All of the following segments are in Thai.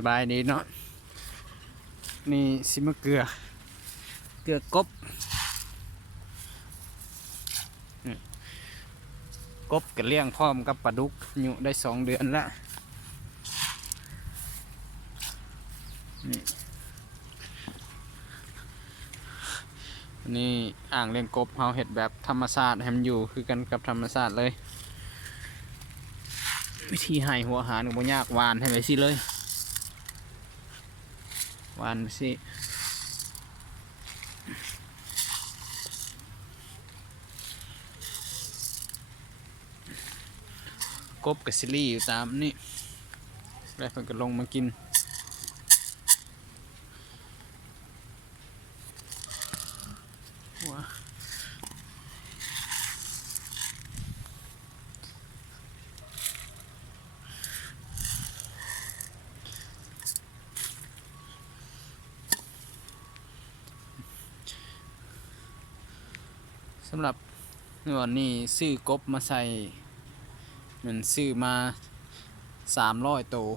สบายดีเนาะนี่ซิมะเกลือกบกบกับเลี้ยงพร้อมกับปลาดุกอยู่ได้2 เดือนแล้วนี่อ่างเลี้ยงกบเฮาเห็ดแบบธรรมชาติให้มันอยู่คือกันกับธรรมชาติเลยวิธีให้หัวอาหารก็บ่ยากหวานให้ไปสิเลยหวานไปสิกบกับซิลี่อยู่ตามนี่แล้วเพิ่นก็ลงมากินสำหรับวันนี้ซื้อกบมาใส่เหมือนซื้อมา300 ตัว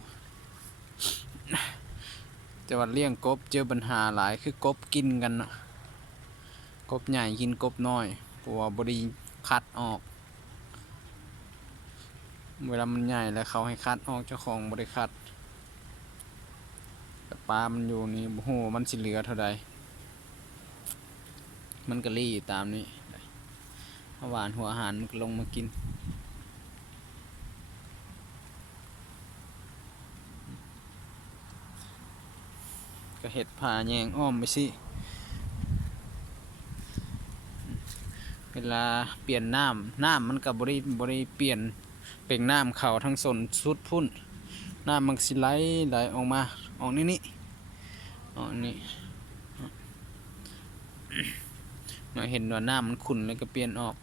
แต่ว่าเลี้ยงกบเจอปัญหาหลายคือกบกินกันเนาะกบใหญ่กินกบน้อยเพราะว่าบริคัดออกเวลามันใหญ่แล้วเขาให้คัดออกเจ้าของบริคัดแต่ปลามันอยู่นี่โอ้โหมันสิเหลือเท่าใดมันก็รีตามนี้หวานหัวอาหารมันก็ลงมากินก็เห็ดผ่าแยงอ้อมไปสิเวลาเปลี่ยนน้ำมันกับบริเปลี่ยนเป็นน้ำเข่าทั้งสนสุดพุ่นน้ำมันสิไหลออกมาออกนี่ออกนี่เราเห็นว่าน้ำมันขุ่นเลยก็เปลี่ยนออก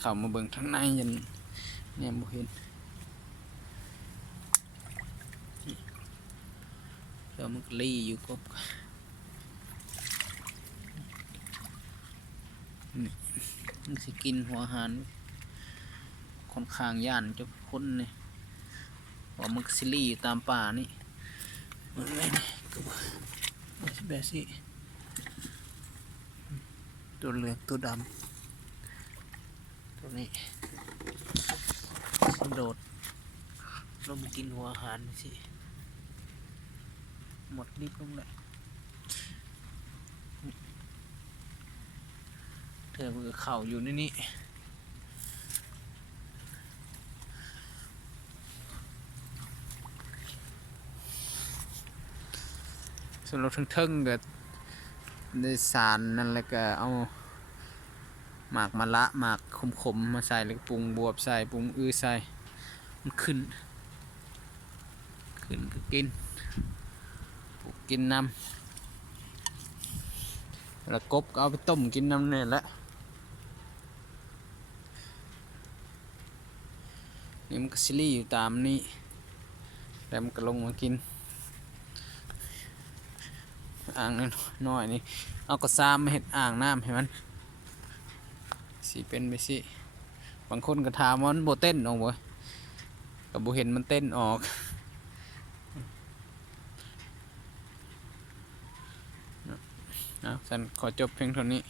เข้ามาเบิ่งทางในยันเนี่ยบ่เห็นแล้วมันก็ลี่อยู่กบมันสิกินหัวอาหารค่อนข้างย่านจะพ้นเนี่ยว่ามันสิลี่อยู่ตามป่านี่มันไม่ได้ก็แบบสิตัวเหลืองตัวดำตัวนี้โดดลงมากินหัวอาหารสิหมดลิบลงเลยเธอมือเข่าอยู่ในนี้สำหรับทึ่งๆก็ได้สารนั่นแหละก็เอาหมากมะละหมากขมๆมาใส่แล้วปรุงบวบใส่ปรุงใส่มันขึ้นก็กินน้ำแล้วกบก็เอาไปต้มกินน้ำเนี่ยแหละนี่มันก็ซิลี่อยู่ตามนี้แล้วมันก็ลงมากินอ่างน้อยนี่เอากระซามมาเห็ดอ่างน้ำให้มันสิเป็นไปสิบางคนก็ถามว่ามันโบเต้นออกบ่กับโบเห็นมันเต้นออกฉันขอจบเพียงเท่านี้